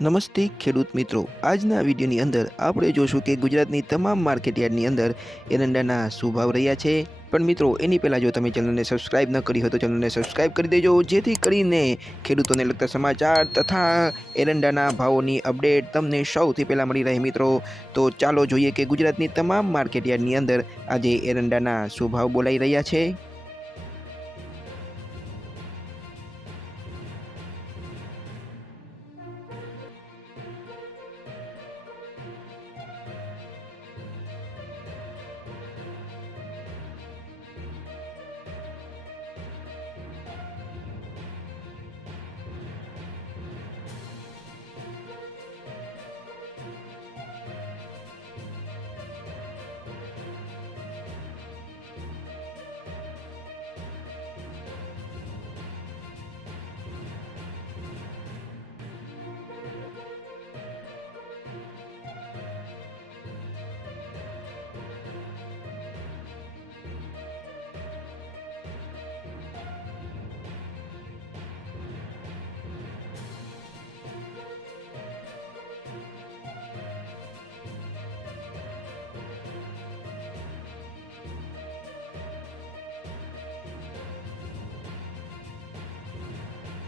નમસ્તે ખેડૂત મિત્રો, આજના વિડીયોની અંદર આપણે જોશું કે ગુજરાતની તમામ માર્કેટયાર્ડની અંદર એરંડાના શું ભાવ રહ્યા છે। પણ મિત્રો એની પહેલાં જો તમે ચેનલને સબસ્ક્રાઇબ ન કરી હોય તો ચેનલને સબસ્ક્રાઇબ કરી દેજો, જેથી કરીને ખેડૂતોને લગતા સમાચાર તથા એરંડાના ભાવોની અપડેટ તમને સૌથી પહેલાં મળી રહે। મિત્રો તો ચાલો જોઈએ કે ગુજરાતની તમામ માર્કેટયાર્ડની અંદર આજે એરંડાના શું ભાવ બોલાઈ રહ્યા છે।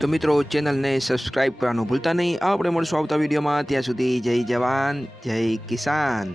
તો મિત્રો ચેનલને સબસ્ક્રાઇબ કરવાનું ભૂલતા નહીં। આપણે મળશું આવતા વિડીયોમાં, ત્યાં સુધી જય જવાન જય કિસાન।